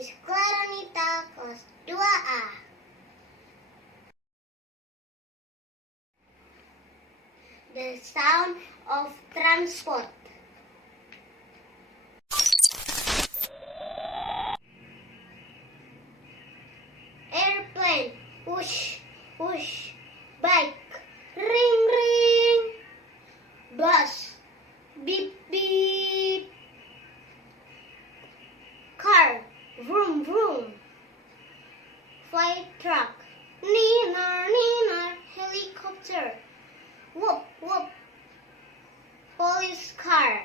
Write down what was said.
is Claranita, kelas 2A. The sound of transport. Airplane, whoosh, whoosh. Bike, ring, ring. Bus, beep, beep. Car, vroom, vroom. Flight truck, neener, neener. Helicopter, whoop, whoop. Police car,